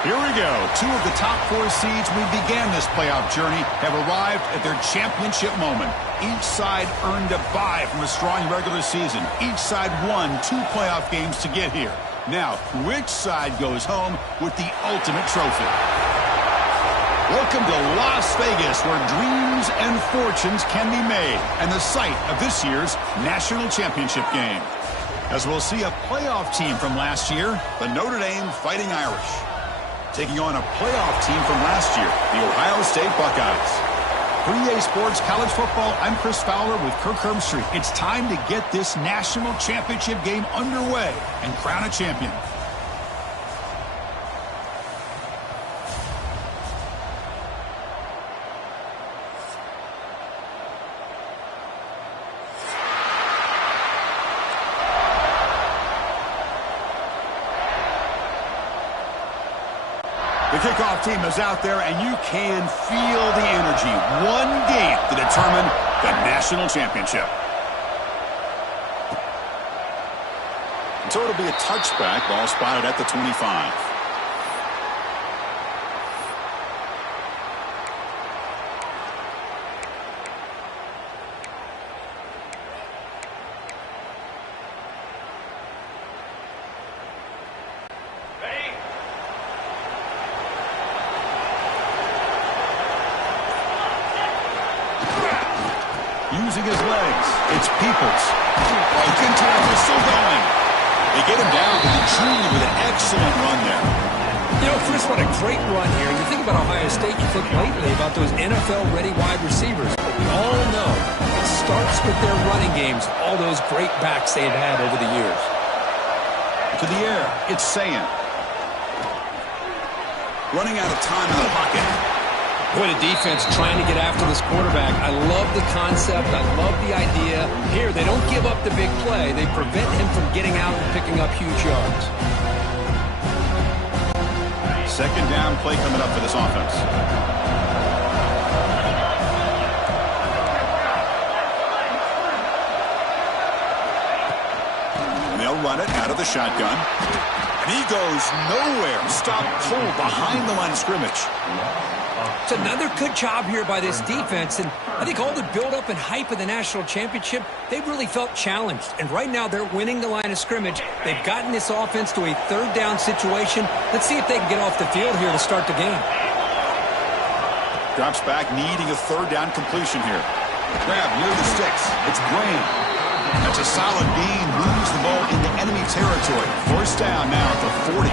Here we go. Two of the top 4 seeds we began this playoff journey have arrived at their championship moment. Each side earned a bye from a strong regular season. Each side won 2 playoff games to get here. Now, which side goes home with the ultimate trophy? Welcome to Las Vegas, where dreams and fortunes can be made, and the site of this year's national championship game. As we'll see a playoff team from last year, the Notre Dame Fighting Irish, taking on a playoff team from last year, the Ohio State Buckeyes. For EA Sports College Football, I'm Chris Fowler with Kirk Herbstreit. It's time to get this national championship game underway and crown a champion. The kickoff team is out there, and you can feel the energy. One game to determine the national championship. So it'll be a touchback. Ball spotted at the 25. Using his legs, it's Peoples. Broken tackle, still going. They get him down to the junior with an excellent run there. You know, Chris, what a great run here. You think about Ohio State, you think lately about those NFL-ready wide receivers. But we all know it starts with their running games, all those great backs they've had over the years. To the air, it's Sayan. Running out of time in the pocket. Boy, the defense trying to get after this quarterback. I love the concept. I love the idea. Here, they don't give up the big play. They prevent him from getting out and picking up huge yards. Second down play coming up for this offense. And they'll run it out of the shotgun. And he goes nowhere. Stop pulled behind the line of scrimmage. It's another good job here by this defense, and I think all the build-up and hype of the national championship, they really felt challenged. And right now, they're winning the line of scrimmage. They've gotten this offense to a third down situation. Let's see if they can get off the field here to start the game. Drops back, needing a third down completion here. Grab near the sticks. It's Graham. That's a solid gain. Moves the ball into enemy territory. First down now at the 40.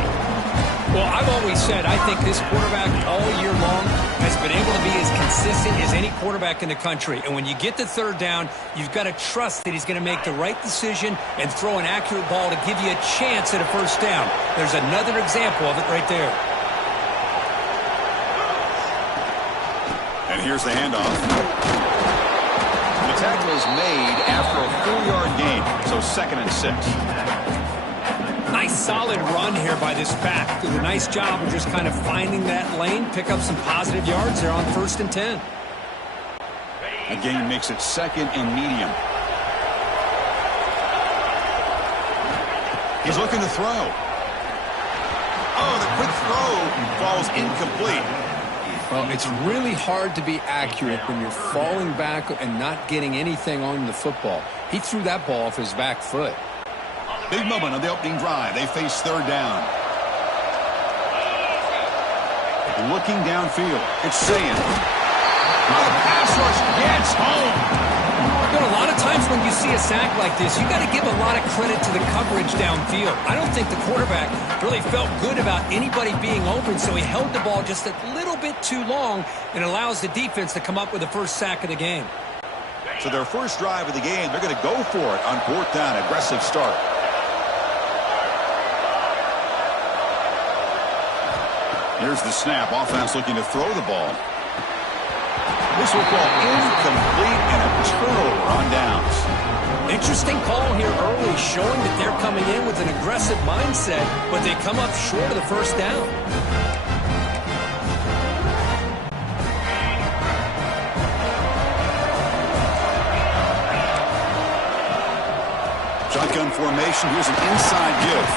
Well, I've always said I think this quarterback all year long has been able to be as consistent as any quarterback in the country. And when you get to third down, you've got to trust that he's going to make the right decision and throw an accurate ball to give you a chance at a first down. There's another example of it right there. And here's the handoff. The tackle is made after a 4-yard gain, so 2nd and 6. Nice solid run here by this back. Did a nice job of just kind of finding that lane, pick up some positive yards there on 1st and 10. A gain makes it 2nd and medium. He's looking to throw. Oh, the quick throw falls incomplete. Well, it's really hard to be accurate when you're falling back and not getting anything on the football. He threw that ball off his back foot. Big moment on the opening drive. They face third down. Looking downfield. It's Sayan. The pass rush gets home. You know, a lot of times when you see a sack like this, you got to give a lot of credit to the coverage downfield. I don't think the quarterback really felt good about anybody being open, so he held the ball just a little bit too long and allows the defense to come up with the first sack of the game. So their first drive of the game, they're going to go for it on 4th down. Aggressive start. Here's the snap. Offense looking to throw the ball. This will fall incomplete and a turnover on downs. Interesting call here early, showing that they're coming in with an aggressive mindset, but they come up short of the first down. Shotgun formation. Here's an inside give.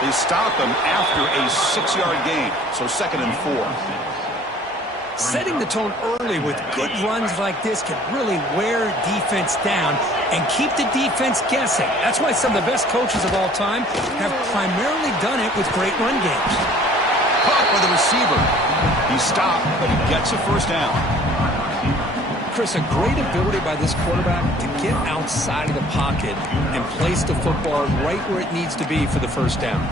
They stop him after a 6-yard gain, so 2nd and 4. Setting the tone early with good runs like this can really wear defense down and keep the defense guessing. That's why some of the best coaches of all time have primarily done it with great run games. Caught by the receiver. He stopped, but he gets a first down. Chris, a great ability by this quarterback to get outside of the pocket and place the football right where it needs to be for the first down.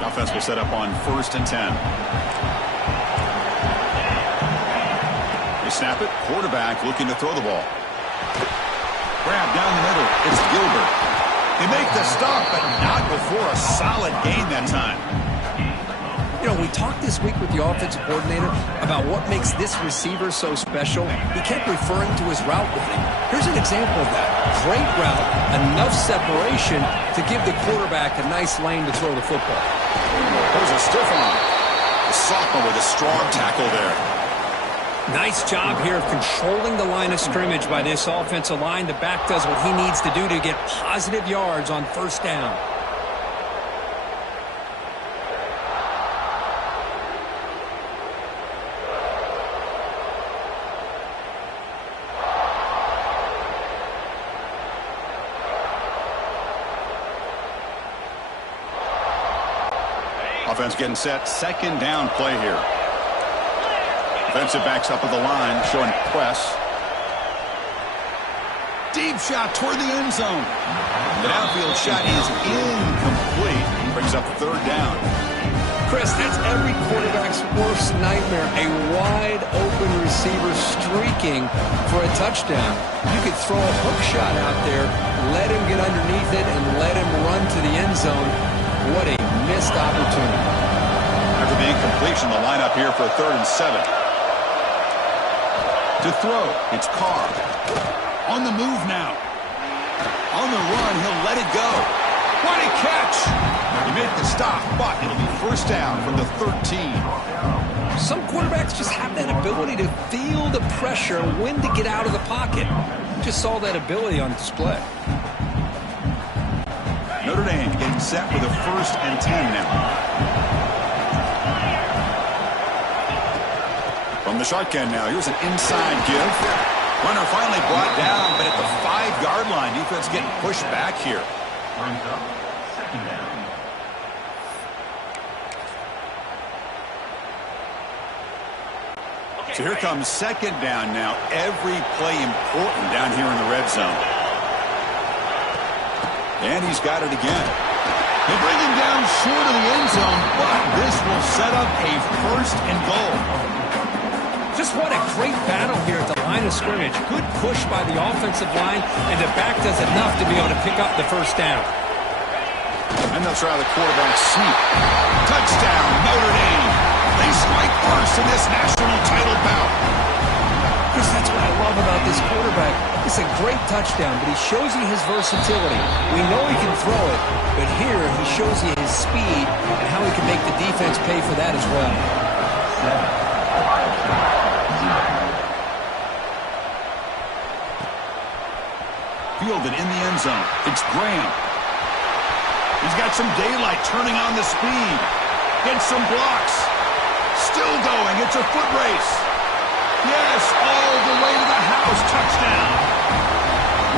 The offense will set up on 1st and 10. They snap it. Quarterback looking to throw the ball. Grab down the middle. It's Gilbert. They make the stop, but not before a solid gain that time. You know, we talked this week with the offensive coordinator about what makes this receiver so special. He kept referring to his route running. Here's an example of that. Great route, enough separation to give the quarterback a nice lane to throw the football. There's a stiff arm. The sophomore with a strong tackle there. Nice job here of controlling the line of scrimmage by this offensive line. The back does what he needs to do to get positive yards on first down. Offense getting set. 2nd down play here. Defensive backs up at the line, showing press. Deep shot toward the end zone. The downfield shot is incomplete. Brings up 3rd down. Chris, that's every quarterback's worst nightmare. A wide open receiver streaking for a touchdown. You could throw a hook shot out there, let him get underneath it, and let him run to the end zone. What a missed opportunity. After the incompletion, the lineup here for 3rd and 7. To throw, it's Carr. On the move now. On the run, he'll let it go. What a catch! He made the stop, but it'll be first down from the 13. Some quarterbacks just have that ability to feel the pressure, when to get out of the pocket. Just saw that ability on display. Notre Dame getting set for the 1st and 10 now. From the shotgun now, here's an inside give. Runner finally brought down, but at the 5-yard line, defense getting pushed back here. So here comes 2nd down now. Every play important down here in the red zone. And he's got it again. They bring him down short of the end zone, but this will set up a 1st and goal. Just what a great battle here at the line of scrimmage. Good push by the offensive line, and the back does enough to be able to pick up the first down. And they'll try the quarterback sneak. Touchdown, Notre Dame. They strike first in this national title bout. Chris, that's what I love about this quarterback. It's a great touchdown, but he shows you his versatility. We know he can throw it, but here he shows you his speed and how he can make the defense pay for that as well. Fielded in the end zone. It's Graham. He's got some daylight, turning on the speed. Gets some blocks. Still going. It's a foot race. Yes, all the way to the house. Touchdown.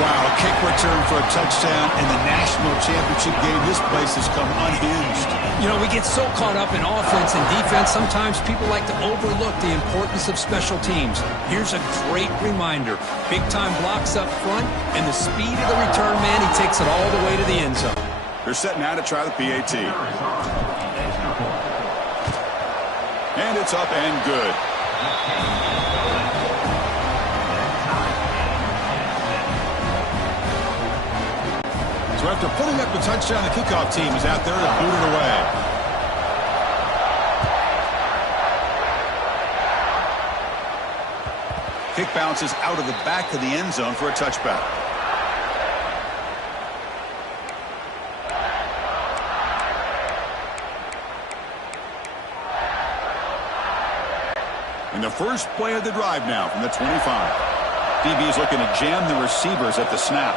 Wow, a kick return for a touchdown in the national championship game. This place has come unhinged. You know, we get so caught up in offense and defense, sometimes people like to overlook the importance of special teams. Here's a great reminder. Big-time blocks up front, and the speed of the return man, he takes it all the way to the end zone. They're set now to try the PAT. And it's up and good. So after putting up the touchdown, the kickoff team is out there to boot it away. Kick bounces out of the back of the end zone for a touchback. And the first play of the drive now from the 25. DB is looking to jam the receivers at the snap.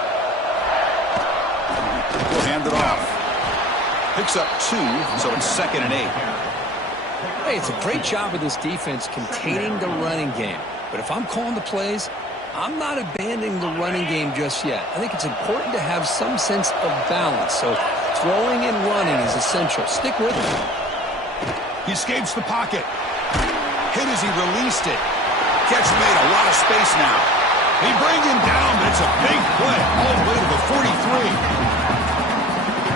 We'll hand it off. Picks up 2, so it's 2nd and 8. Hey, it's a great job of this defense containing the running game. But if I'm calling the plays, I'm not abandoning the running game just yet. I think it's important to have some sense of balance. So throwing and running is essential. Stick with it. He escapes the pocket. Hit as he released it. Catch made, a lot of space now. They bring him down, but it's a big play all the way to the 43.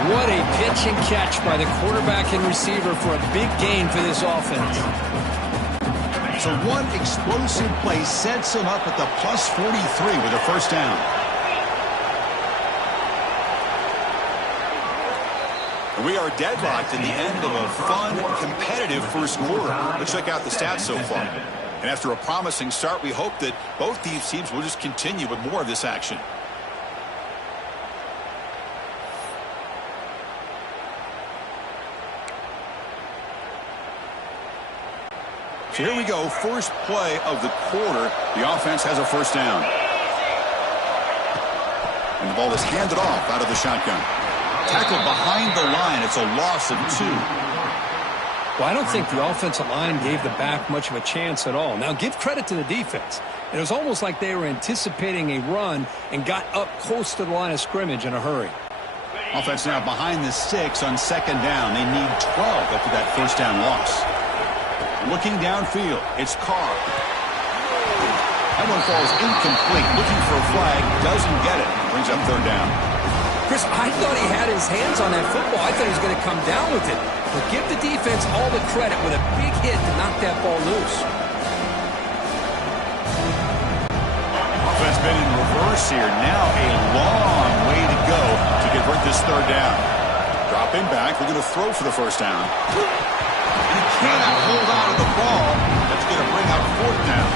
What a pitch and catch by the quarterback and receiver for a big gain for this offense. So one explosive play sets him up at the plus 43 with a first down. We are deadlocked in the end of a fun, competitive first quarter. Let's check out the stats so far. And after a promising start, we hope that both these teams will just continue with more of this action. So here we go, first play of the quarter. The offense has a first down. And the ball is handed off out of the shotgun. Tackled behind the line. It's a loss of 2. Well, I don't think the offensive line gave the back much of a chance at all. Now, give credit to the defense. It was almost like they were anticipating a run and got up close to the line of scrimmage in a hurry. Offense now behind the 6 on 2nd down. They need 12 after that first down loss. Looking downfield, it's Carr. That one falls incomplete. Looking for a flag, doesn't get it. Brings up 3rd down. Chris, I thought he had his hands on that football. I thought he was going to come down with it. But give the defense all the credit with a big hit to knock that ball loose. Offense been in reverse here. Now a long way to go to convert this 3rd down. Dropping back, we're going to throw for the first down. He cannot hold on to the ball. That's going to bring up 4th down.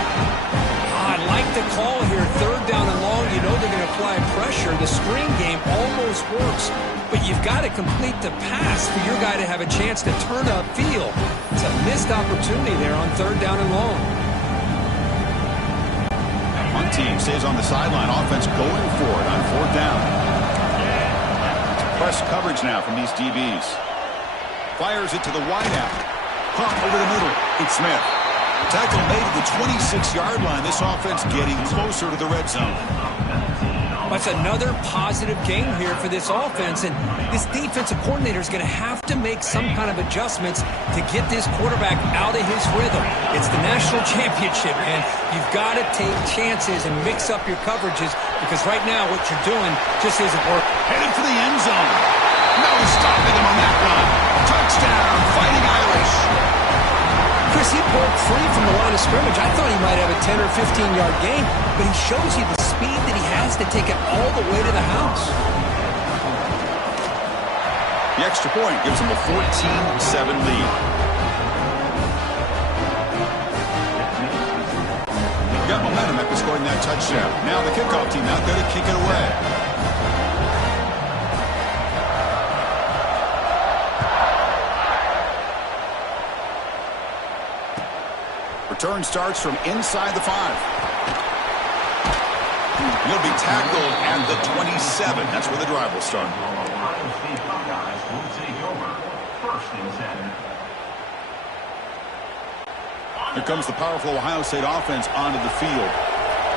I like the call here. 3rd down and long. You know they're going to apply pressure. The screen game almost works, but you've got to complete the pass for your guy to have a chance to turn upfield. It's a missed opportunity there on 3rd down and long. One team stays on the sideline. Offense going for it on 4th down. Press coverage now from these DBs. Fires it to the wideout. Pump over the middle. It's Smith. Tackle made at the 26-yard line. This offense getting closer to the red zone. That's another positive game here for this offense, and this defensive coordinator is going to have to make some kind of adjustments to get this quarterback out of his rhythm. It's the national championship, man. You've got to take chances and mix up your coverages, because right now what you're doing just isn't working. Headed for the end zone. No stopping him on that run. Touchdown, Fighting Irish. Chris, he broke free from the line of scrimmage. I thought he might have a 10 or 15-yard gain, but he shows you the speed that he has to take it all the way to the house. The extra point gives him a 14-7 lead. Got momentum after scoring that touchdown. Now the kickoff team out there to kick it away. Return starts from inside the 5. He'll be tackled at the 27. That's where the drive will start. Here comes the powerful Ohio State offense onto the field.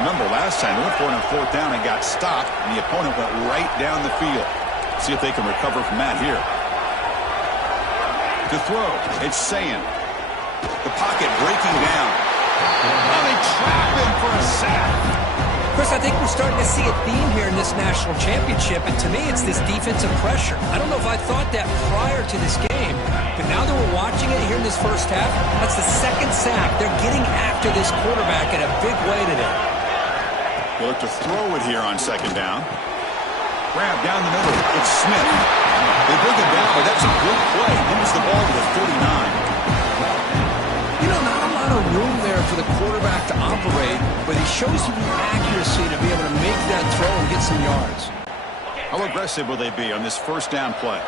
Remember, last time they went for it on 4th down and got stopped, and the opponent went right down the field. See if they can recover from that here. To throw, it's Sayin. The pocket breaking down. Now they trap him for a sack. Chris, I think we're starting to see a theme here in this national championship, and to me it's this defensive pressure. I don't know if I thought that prior to this game, but now that we're watching it here in this first half, that's the 2nd sack. They're getting after this quarterback in a big way today. They look to throw it here on 2nd down. Grab down the middle. It's Smith. They bring him down, but that's a good play. Moves the ball to the 39. You know, not a lot of room there for the quarterback to operate, but he shows you the accuracy to be able to make that throw and get some yards. How aggressive will they be on this first down play?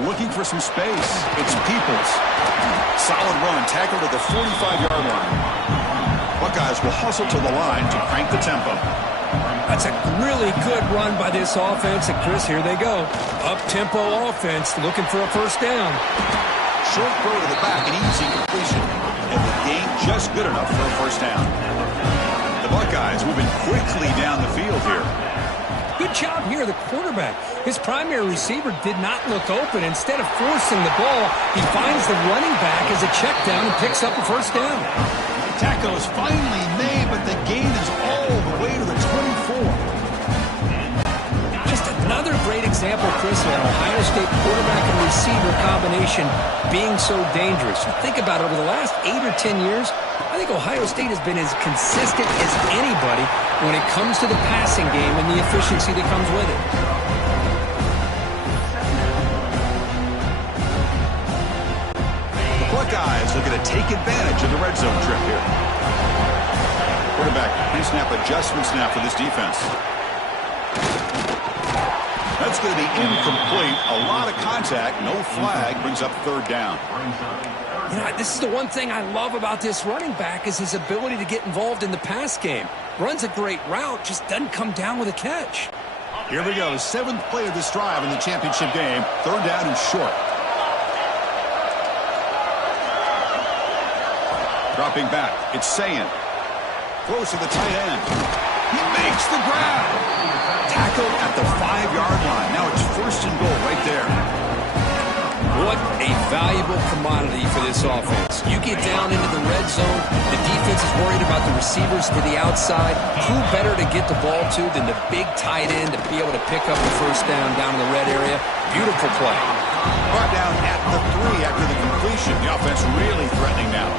Looking for some space. It's Peoples. Solid run. Tackled at the 45-yard line. Buckeyes offense will hustle to the line to crank the tempo. That's a really good run by this offense. And, Chris, here they go. Up-tempo offense looking for a first down. Short throw to the back, an easy completion. And the gain just good enough for a first down. The Buckeyes moving quickly down the field here. Good job here, the quarterback. His primary receiver did not look open. Instead of forcing the ball, he finds the running back as a check down and picks up a first down. Tackle is finally made, but the gain is all the way to the 24. Just another great example, Chris, of an Ohio State quarterback and receiver combination being so dangerous. You think about it, over the last 8 or 10 years, I think Ohio State has been as consistent as anybody when it comes to the passing game and the efficiency that comes with it. The Buckeyes looking to take advantage of the red zone trip here. Quarterback pre-snap adjustments now for this defense. That's going to be incomplete. A lot of contact. No flag. Brings up third down. You know, this is the one thing I love about this running back is his ability to get involved in the pass game. Runs a great route, just doesn't come down with a catch. Here we go. 7th play of this drive in the championship game. Third down and short. Dropping back. It's Sayin. Throws to the tight end. He makes the grab. Tackle at the 5-yard line. Now it's first and goal right there. What a valuable commodity for this offense. You get down into the red zone, the defense is worried about the receivers to the outside. Who better to get the ball to than the big tight end to be able to pick up the first down in the red area? Beautiful play. Brought down at the 3 after the completion. The offense really threatening now.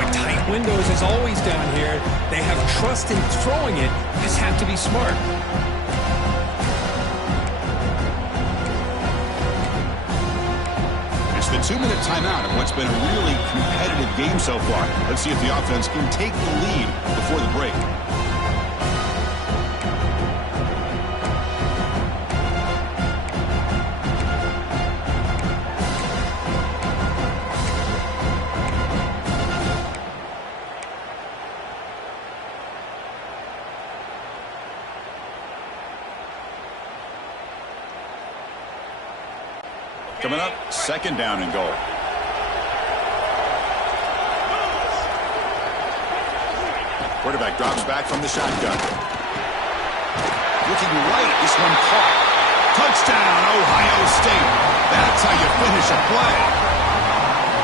Boy, tight windows is always down here. They have trust in throwing it. Just have to be smart. The 2-minute timeout of what's been a really competitive game so far. Let's see if the offense can take the lead before the break. Coming up, second down and goal. Quarterback drops back from the shotgun. Looking right, this one caught. Touchdown, Ohio State. That's how you finish a play.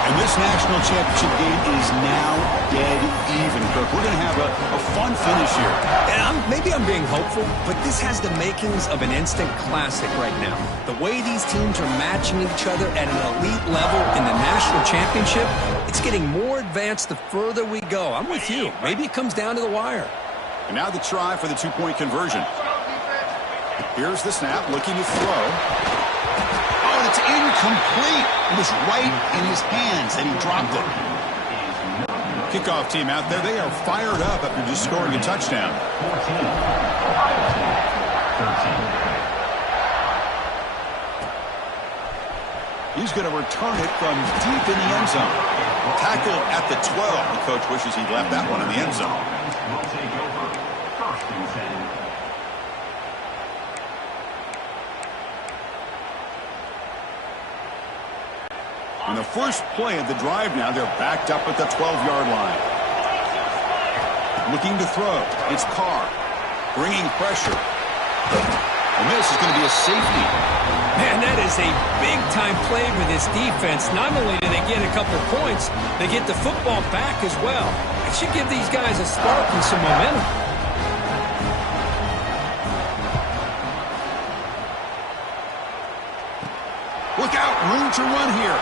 And this national championship game is now dead even, Kirk. We're going to have a fun finish here. And maybe I'm being hopeful, but this has the makings of an instant classic right now. The way these teams are matching each other at an elite level in the national championship, it's getting more advanced the further we go. I'm with you. Maybe it comes down to the wire. And now the try for the 2-point conversion. Here's the snap, looking to throw. Oh, it's incomplete. It was right in his hands, and he dropped it. Kickoff team out there, they are fired up after just scoring a touchdown. He's going to return it from deep in the end zone. Tackled at the 12. The coach wishes he'd left that one in the end zone. On the first play of the drive now, they're backed up at the 12-yard line. Looking to throw. It's Carr. Bringing pressure. And this is going to be a safety. Man, that is a big-time play for this defense. Not only do they get a couple of points, they get the football back as well. It should give these guys a spark and some momentum. Look out, room to run here.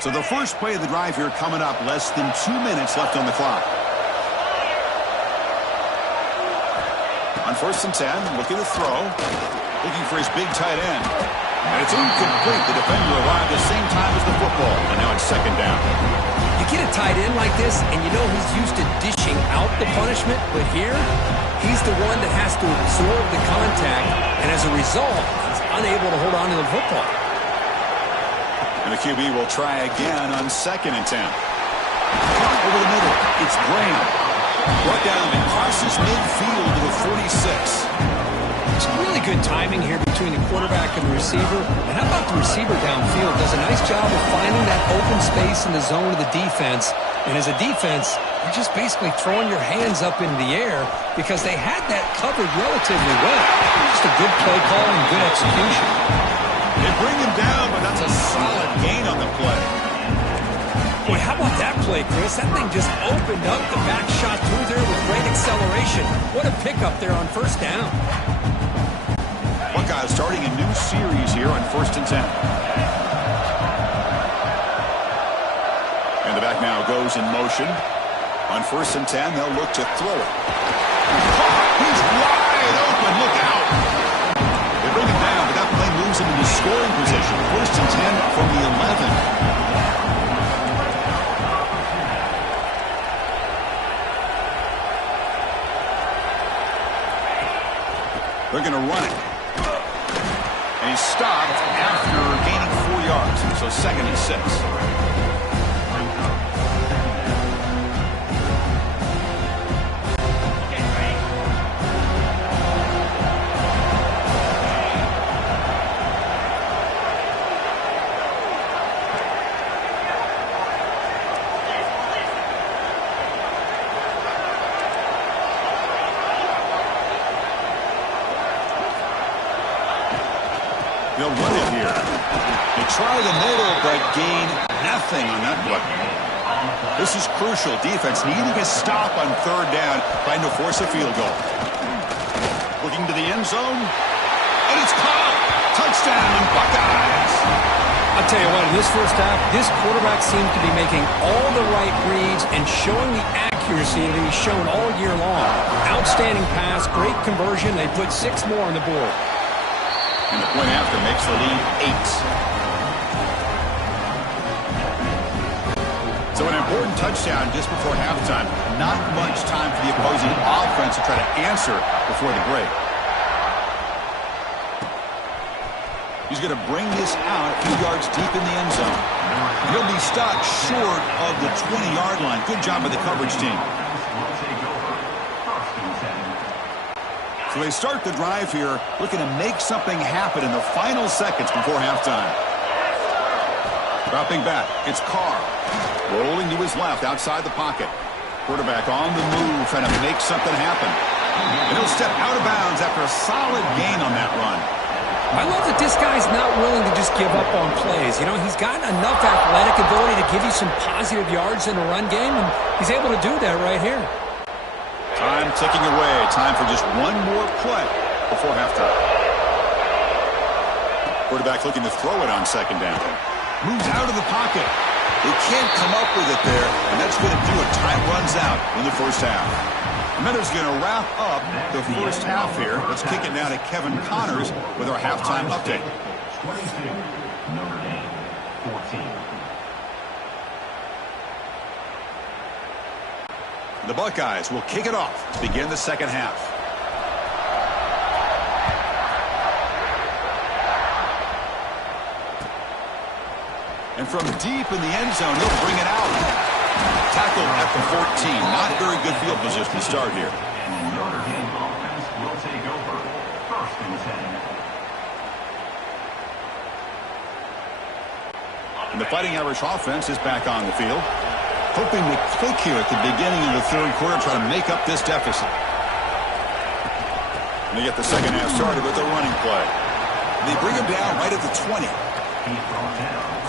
So the first play of the drive here coming up, less than 2 minutes left on the clock. On 1st and 10, looking to throw. Looking for his big tight end. And it's incomplete. The defender arrived at the same time as the football. And now it's second down. You get a tight end like this, and you know he's used to dishing out the punishment. But here, He's the one that has to absorb the contact, and as a result, he's unable to hold on to the football. And the QB will try again on 2nd and 10. Over the middle, it's Graham. Brought down and crosses midfield to the 46. Some really good timing here between the quarterback and the receiver. And how about the receiver downfield? Does a nice job of finding that open space in the zone of the defense. And as a defense, you're just basically throwing your hands up into the air because they had that covered relatively well. Just a good play call and good execution. They bring him down, but that's a solid gain on the play. Boy, how about that play, Chris? That thing just opened up the back shot through there with great acceleration. What a pickup there on 1st down. Buckeyes starting a new series here on 1st and 10. And the back now goes in motion. On 1st and 10, they'll look to throw it. He's wide open. Look out. They bring him down, but that play moves him into scoring position. 1st and 10 from the 11. They're going to run it. And he's stopped after gaining 4 yards. So 2nd and 6. They'll run it here. They try the middle, but gain nothing on that play. This is crucial. Defense needing a stop on 3rd down, trying to force a field goal. Looking to the end zone, and it's caught. Touchdown, Buckeyes. I'll tell you what, in this 1st half, this quarterback seems to be making all the right reads and showing the accuracy that he's shown all year long. Outstanding pass, great conversion. They put 6 more on the board. And the point after makes the lead 8. So an important touchdown just before halftime. Not much time for the opposing offense to try to answer before the break. He's going to bring this out a few yards deep in the end zone. He'll be stopped short of the 20-yard line. Good job by the coverage team. So they start the drive here, looking to make something happen in the final seconds before halftime. Dropping back, it's Carr. Rolling to his left, outside the pocket. Quarterback on the move, trying to make something happen. And he'll step out of bounds after a solid gain on that run. I love that this guy's not willing to just give up on plays. You know, he's got enough athletic ability to give you some positive yards in the run game, and he's able to do that right here. Time ticking away. Time for just one more play before halftime. Quarterback looking to throw it on 2nd down. Moves out of the pocket. They can't come up with it there, and that's going to do it. Time runs out in the 1st half. And that is going to wrap up the 1st half here. Let's kick it now to Kevin Connors with our halftime update. 22, Notre Dame, 14. The Buckeyes will kick it off to begin the 2nd half. And from deep in the end zone, he'll bring it out. Tackled at the 14. Not very good field position to start here. And the Notre Dame offense will take over 1st and 10. And the Fighting Irish offense is back on the field. Hoping to click here at the beginning of the 3rd quarter, try to make up this deficit. And they get the 2nd half started with a running play. They bring him down right at the 20.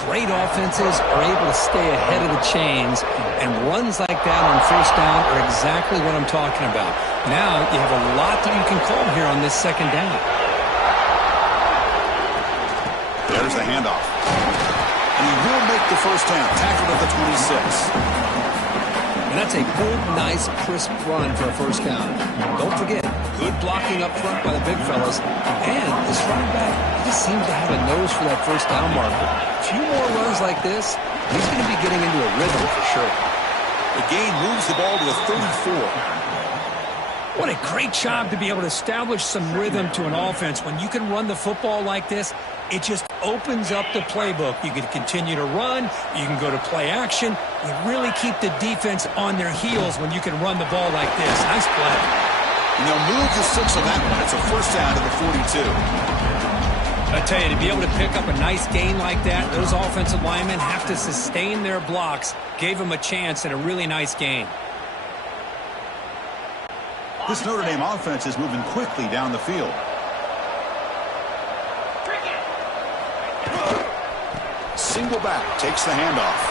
Great offenses are able to stay ahead of the chains, and runs like that on 1st down are exactly what I'm talking about. Now you have a lot that you can call here on this 2nd down. There's the handoff. And he will make the 1st down, tackled at the 26. And that's a good, nice, crisp run for a 1st down. Don't forget, good blocking up front by the big fellas. And this running back, he just seems to have a nose for that 1st down marker. A few more runs like this, he's going to be getting into a rhythm for sure. The gain moves the ball to the 34. What a great job to be able to establish some rhythm to an offense. When you can run the football like this, it just opens up the playbook. You can continue to run. You can go to play action. You really keep the defense on their heels when you can run the ball like this. Nice play. And they'll move to 6 on that one. It's a first down to the 42. I tell you, to be able to pick up a nice gain like that, those offensive linemen have to sustain their blocks. Gave them a chance and a really nice gain. This Notre Dame offense is moving quickly down the field. Single back, takes the handoff.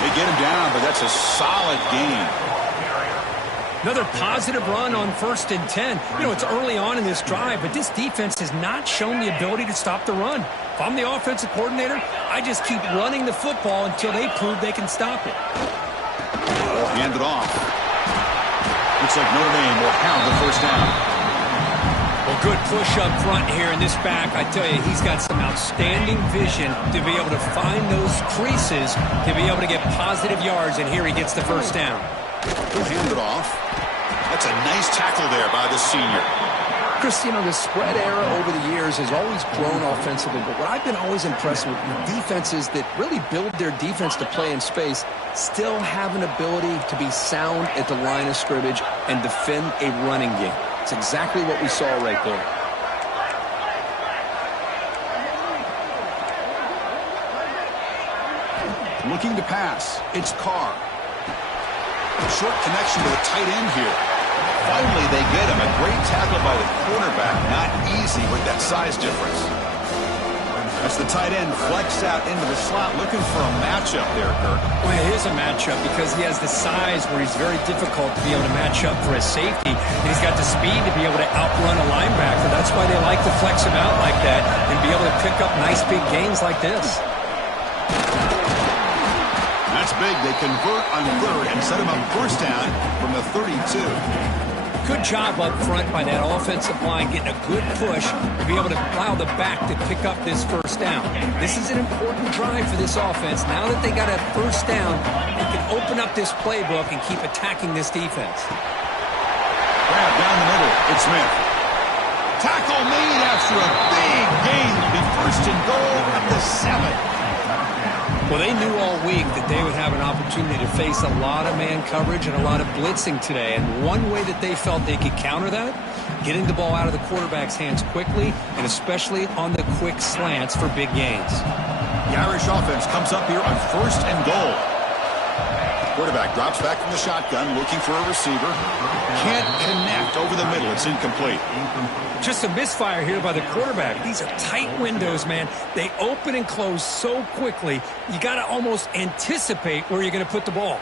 They get him down, but that's a solid gain. Another positive run on 1st and 10. You know, it's early on in this drive, but this defense has not shown the ability to stop the run. If I'm the offensive coordinator, I just keep running the football until they prove they can stop it. Hand it off. Looks like Notre Dame will have the first down. Well, good push up front here in this back. I tell you, he's got some outstanding vision to be able to find those creases, to be able to get positive yards, and here he gets the first down. He'll hand it off. That's a nice tackle there by the senior. Chris, you know, the spread era over the years has always grown offensively, but what I've been always impressed with defenses that really build their defense to play in space still have an ability to be sound at the line of scrimmage and defend a running game. It's exactly what we saw right there. Looking to pass. It's Carr. Short connection to the tight end here. Finally, they get him. A great tackle by the quarterback. Not easy with that size difference. As the tight end flexed out into the slot, looking for a matchup there, Kirk. Well, it is a matchup because he has the size where he's very difficult to be able to match up for his safety. And he's got the speed to be able to outrun a linebacker. That's why they like to flex him out like that and be able to pick up nice big gains like this. That's big. They convert on 3rd and set him up first down from the 32. Good job up front by that offensive line, getting a good push to be able to allow the back to pick up this first down. This is an important drive for this offense. Now that they got a first down, they can open up this playbook and keep attacking this defense. Grab down the middle. It's Smith. Tackle made after a big gain. It'll be first and goal at the 7. Well, they knew all week that they would have an opportunity to face a lot of man coverage and a lot of blitzing today. And one way that they felt they could counter that, getting the ball out of the quarterback's hands quickly, and especially on the quick slants for big gains. The Irish offense comes up here on 1st and goal. Quarterback drops back from the shotgun, looking for a receiver. Can't connect over the middle. It's incomplete. Just a misfire here by the quarterback. These are tight windows, man. They open and close so quickly, you got to almost anticipate where you're going to put the ball.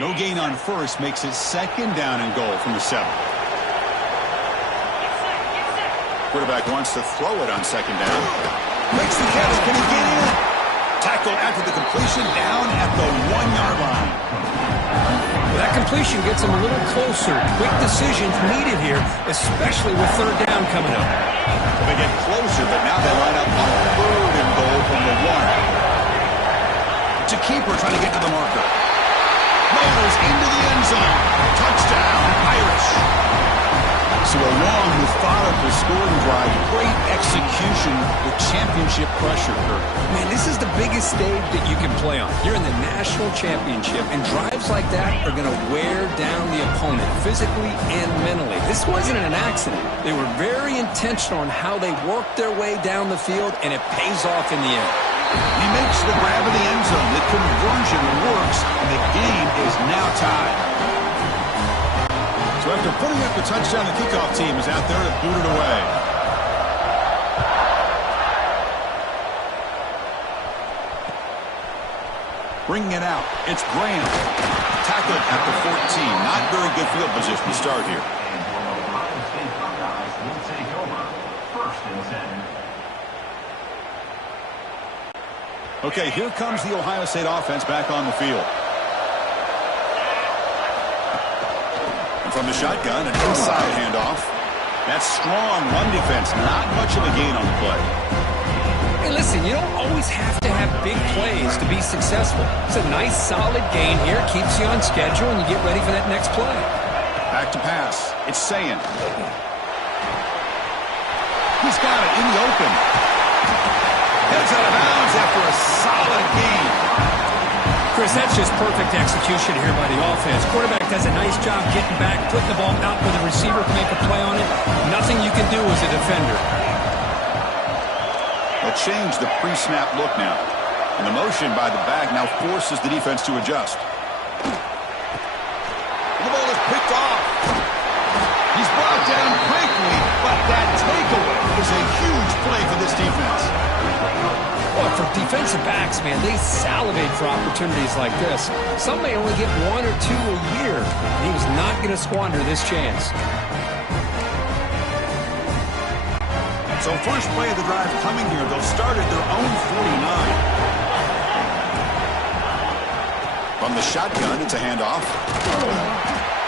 No gain on 1st makes it 2nd down and goal from the 7. Quarterback wants to throw it on 2nd down. Makes the catch. Can he get in? Tackle after the completion down at the 1-yard line. Well, that completion gets him a little closer. Quick decisions needed here, especially with 3rd down coming up. Well, they get closer, but now they line up on 3rd and goal from the 1. It's a keeper trying to get to the marker. Motors into the end zone. Touchdown, Irish. So a long, methodical scoring drive. Great execution with championship pressure, Kirk. Man, this is the biggest stage that you can play on. You're in the national championship, and drives like that are going to wear down the opponent physically and mentally. This wasn't an accident. They were very intentional on how they worked their way down the field, and it pays off in the end. He makes the grab in the end zone. The conversion works, and the game is now tied. So after putting up the touchdown, the kickoff team is out there to boot it away. Bringing it out. It's Graham. Tackled at the 14. Not very good field position to start here. Will take over 1st and 10. Okay, here comes the Ohio State offense back on the field. And from the shotgun, an inside handoff. That's strong run defense. Not much of a gain on the play. Hey, listen, you don't always have to have big plays to be successful. It's a nice, solid gain here. Keeps you on schedule, and you get ready for that next play. Back to pass. It's Sayin. He's got it in the open. Heads out of bounds after a solid gain. Chris, that's just perfect execution here by the offense. Quarterback does a nice job getting back, putting the ball out where the receiver can make a play on it. Nothing you can do as a defender. They'll change the pre-snap look now. And the motion by the back now forces the defense to adjust. The ball is picked off. He's brought down quickly, but that takeaway is a huge play for this defense. Well, for defensive backs, man, they salivate for opportunities like this. Some may only get 1 or 2 a year. He was not going to squander this chance. So first play of the drive coming here. They'll start at their own 49. From the shotgun, it's a handoff.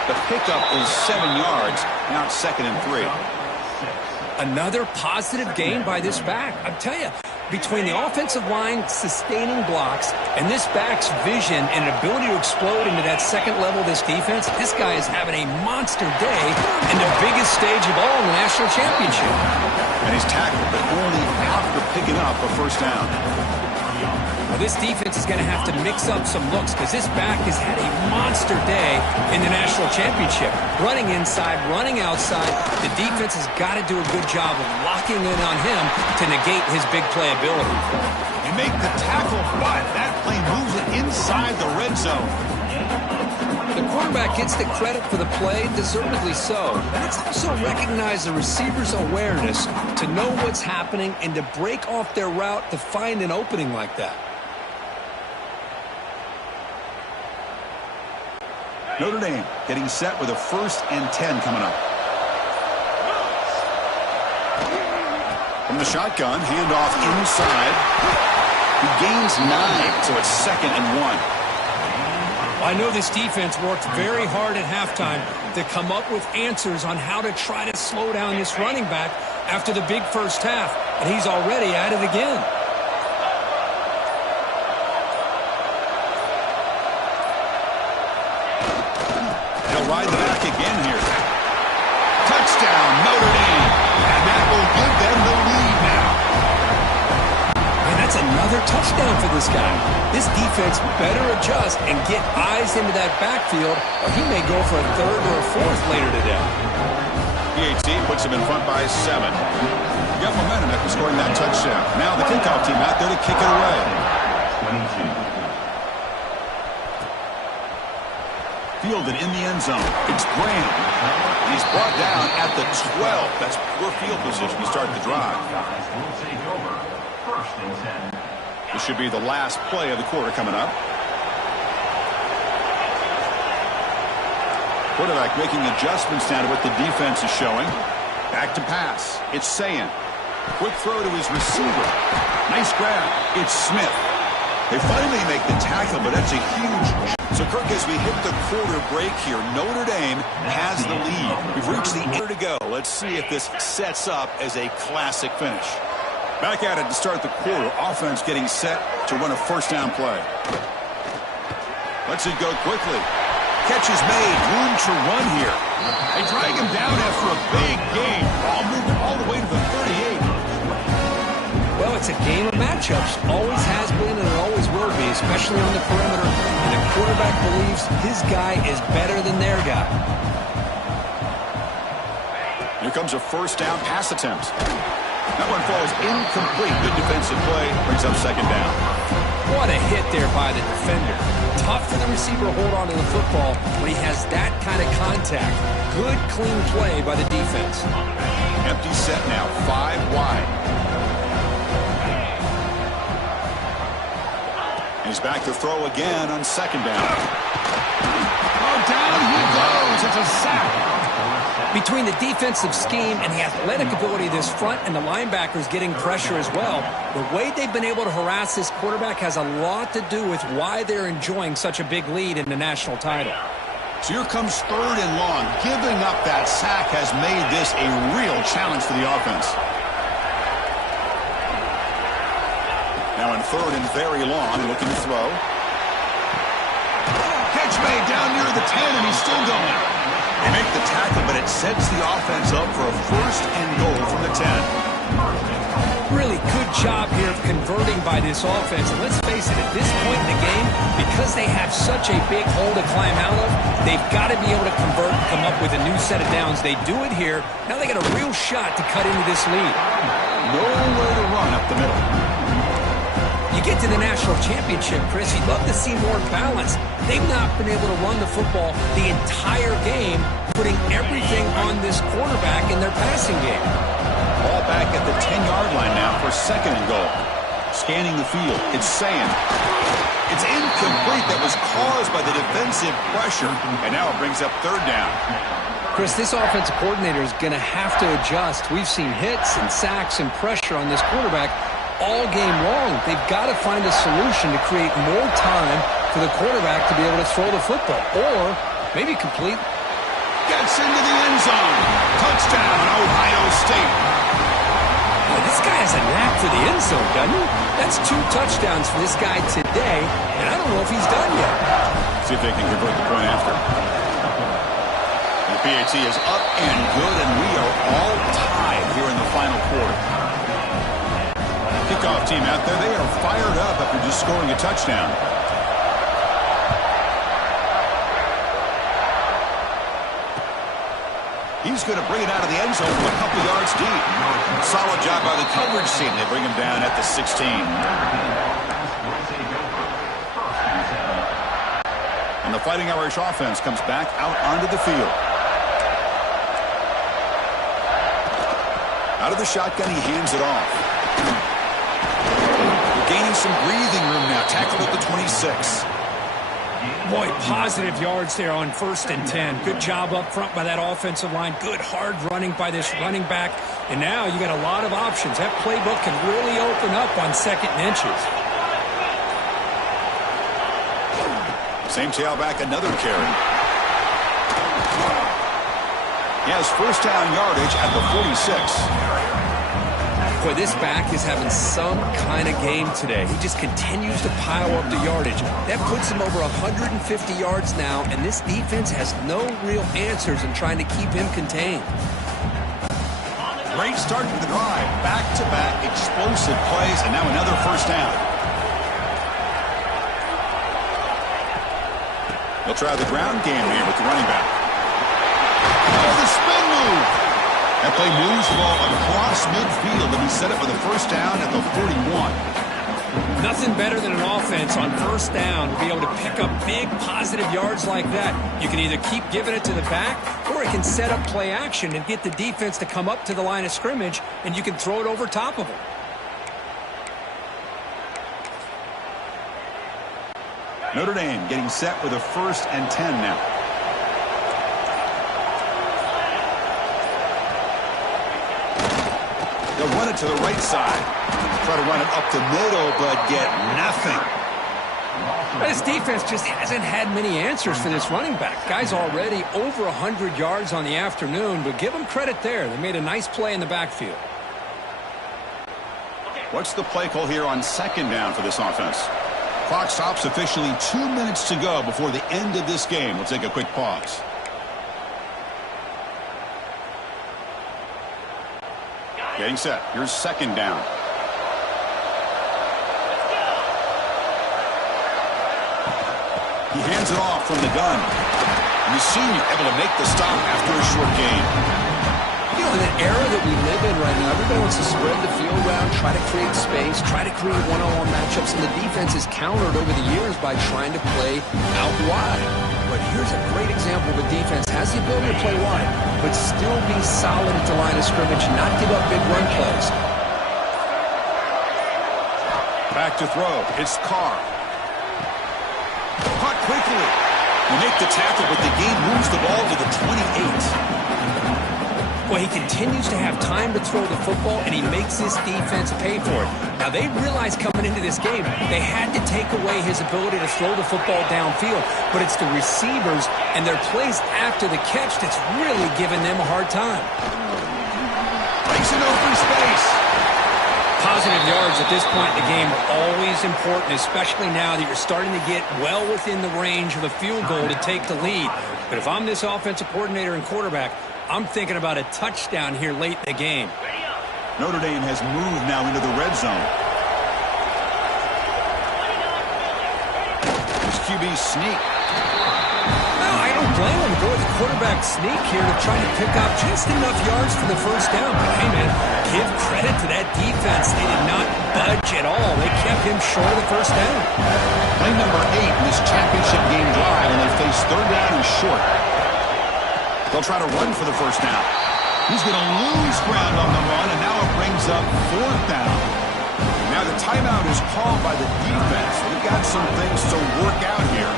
The pickup is 7 yards. Now it's 2nd and 3. Another positive gain by this back. I'm telling you, between the offensive line sustaining blocks and this back's vision and ability to explode into that second level of this defense, this guy is having a monster day in the biggest stage of all in the national championship. And he's tackled, but only after picking up a first down. Now, this defense is going to have to mix up some looks because this back has had a monster day in the national championship. Running inside, running outside. The defense has got to do a good job of locking in on him to negate his big play ability. They make the tackle, but that play moves it inside the red zone. The quarterback gets the credit for the play, deservedly so. Let's also recognize the receiver's awareness to know what's happening and to break off their route to find an opening like that. Notre Dame getting set with a 1st and 10 coming up. From the shotgun, handoff inside. He gains 9, so it's 2nd and 1. I know this defense worked very hard at halftime to come up with answers on how to try to slow down this running back after the big first half, and he's already at it again. They'll ride the back again here. Touchdown, Notre Dame. And that will give them the lead now. And that's another touchdown for this guy. This defense better adjust and get eyes into that backfield, or he may go for a 3rd or a 4th later today. PAT puts him in front by 7. You got momentum after scoring that touchdown. Now the kickoff team out there to kick it away. 22. Fielded in the end zone. It's Graham. He's brought down at the 12. That's poor field position to start the drive. Will take over. 1st and 10. This should be the last play of the quarter coming up. Quarterback making adjustments now to what the defense is showing. Back to pass. It's Sayin. Quick throw to his receiver. Nice grab. It's Smith. They finally make the tackle, but that's a huge... So, Kirk, as we hit the quarter break here, Notre Dame has the lead. We've reached the end to go. Let's see if this sets up as a classic finish. Back at it to start the quarter. Offense getting set to run a 1st down play. Lets it go quickly. Catch is made. Room to run here. They drag him down after a big gain. Ball moved all the way to the 38. Well, it's a game of matchups. Always has been and it always will be, especially on the perimeter. And the quarterback believes his guy is better than their guy. Here comes a 1st down pass attempt. That one falls incomplete. Good defensive play. Brings up 2nd down. What a hit there by the defender. Tough for the receiver to hold on to the football when he has that kind of contact. Good, clean play by the defense. Empty set now. 5 wide. He's back to throw again on 2nd down. Oh, down he goes. It's a sack. Between the defensive scheme and the athletic ability of this front and the linebackers getting pressure as well, the way they've been able to harass this quarterback has a lot to do with why they're enjoying such a big lead in the national title. So here comes 3rd and long. Giving up that sack has made this a real challenge for the offense. Now in third and very long, looking to throw. Catch made down near the 10, and he's still going. They make the tackle, but it sets the offense up for a first and goal from the 10. Really good job here of converting by this offense. And let's face it, at this point in the game, because they have such a big hole to climb out of, they've got to be able to convert and come up with a new set of downs. They do it here. Now they got a real shot to cut into this lead. Nowhere to run up the middle. You get to the national championship, Chris, you'd love to see more balance. They've not been able to run the football the entire game, putting everything on this quarterback in their passing game. Ball back at the 10-yard line now for second and goal. Scanning the field, it's saying it's incomplete. That was caused by the defensive pressure, and now it brings up third down. Chris, this offensive coordinator is going to have to adjust. We've seen hits and sacks and pressure on this quarterback all game long. They've got to find a solution to create more time for the quarterback to be able to throw the football, or maybe complete. Gets into the end zone. Touchdown, Ohio State. Boy, this guy has a knack for the end zone, doesn't he? That's 2 touchdowns for this guy today, and I don't know if he's done yet. See if they can convert the point after. The PAT is up and good, and we are all tied here in the final quarter. Kickoff team out there, they are fired up after just scoring a touchdown. He's going to bring it out of the end zone from a couple yards deep. Solid job by the coverage team. They bring him down at the 16. And the Fighting Irish offense comes back out onto the field. Out of the shotgun, he hands it off. They're gaining some breathing room now. Tackled at the 26. Boy, positive yards there on 1st and 10. Good job up front by that offensive line. Good hard running by this running back. And now you got a lot of options. That playbook can really open up on 2nd and inches. Same tailback, another carry. He has first down yardage at the 46. Boy, this back is having some kind of game today. He just continues to pile up the yardage. That puts him over 150 yards now, and this defense has no real answers in trying to keep him contained. Great start to the drive. Back-to-back explosive plays, and now another first down. They'll try the ground game here with the running back. Oh, the spin move. That play moves the ball across midfield, and he set it for the first down at the 41. Nothing better than an offense on 1st down to be able to pick up big positive yards like that. You can either keep giving it to the back, or it can set up play action and get the defense to come up to the line of scrimmage, and you can throw it over top of them. Notre Dame getting set with a 1st and 10 now. They'll run it to the right side. Try to run it up the middle, but get nothing. This defense just hasn't had many answers for this running back. Guy's already over 100 yards on the afternoon, but give him credit there. They made a nice play in the backfield. What's the play call here on 2nd down for this offense? Clock stops officially. 2 minutes to go before the end of this game. We'll take a quick pause. Getting set. Here's 2nd down. He hands it off from the gun. And the senior able to make the stop after a short gain. You know, in the era that we live in right now, everybody wants to spread the field around, try to create space, try to create one-on-one matchups, and the defense is countered over the years by trying to play out wide. But here's a great example of a defense has the ability to play wide, but still be solid at the line of scrimmage, not give up big run plays. Back to throw. It's Carr. Caught quickly. You make the tackle, but the game moves the ball to the 28. Well, he continues to have time to throw the football, and he makes this defense pay for it. Now, they realized coming into this game, they had to take away his ability to throw the football downfield, but it's the receivers and their plays after the catch that's really giving them a hard time. Makes an open space. Positive yards at this point in the game are always important, especially now that you're starting to get well within the range of a field goal to take the lead. But if I'm this offensive coordinator and quarterback, I'm thinking about a touchdown here late in the game. Notre Dame has moved now into the red zone. This QB sneak. No, I don't blame him. Go with the quarterback sneak here to try to pick up just enough yards for the first down. But hey, man, give credit to that defense. They did not budge at all. They kept him short of the first down. Play number 8 in this championship game drive, and they face third down and short. They'll try to run for the first down. He's going to lose ground on the run, and now it brings up fourth down. Now the timeout is called by the defense. They've got some things to work out here.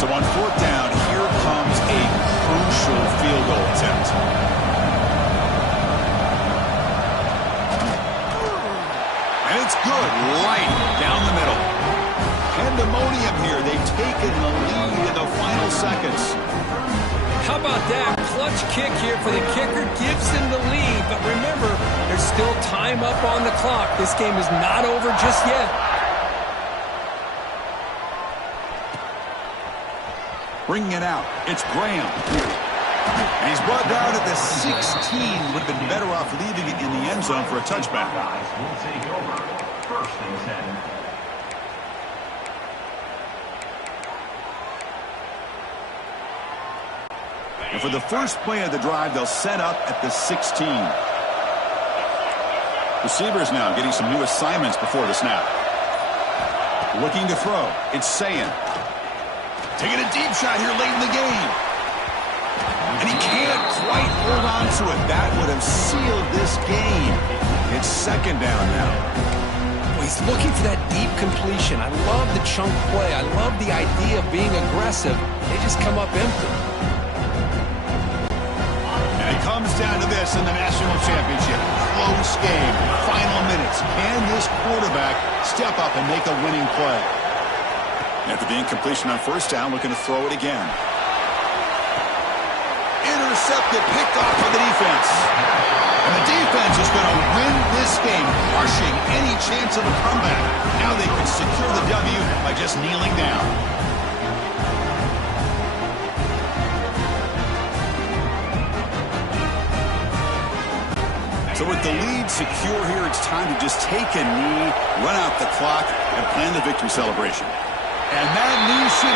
So on fourth down, here comes a crucial field goal attempt. And it's good, right down the middle. Pandemonium here. They've taken the lead in the final seconds. How about that? Clutch kick here for the kicker. Gives them the lead. But remember, there's still time up on the clock. This game is not over just yet. Bringing it out. It's Graham. And he's brought down at the 16. Would have been better off leaving it in the end zone for a touchback. Will take over. First and 10. And for the first play of the drive, they'll set up at the 16. Receivers now getting some new assignments before the snap. Looking to throw. It's Sayin. Taking a deep shot here late in the game. And he can't quite hold on to it. That would have sealed this game. It's second down now. He's looking for that deep completion. I love the chunk play. I love the idea of being aggressive. They just come up empty. And it comes down to this in the national championship. Close game. Final minutes. Can this quarterback step up and make a winning play? After the incompletion on first down, looking to throw it again. Intercepted, picked off by the defense. And the defense is going to win this game, crushing any chance of a comeback. Now they can secure the W by just kneeling down. So with the lead secure here, it's time to just take a knee, run out the clock, and plan the victory celebration. And that knee should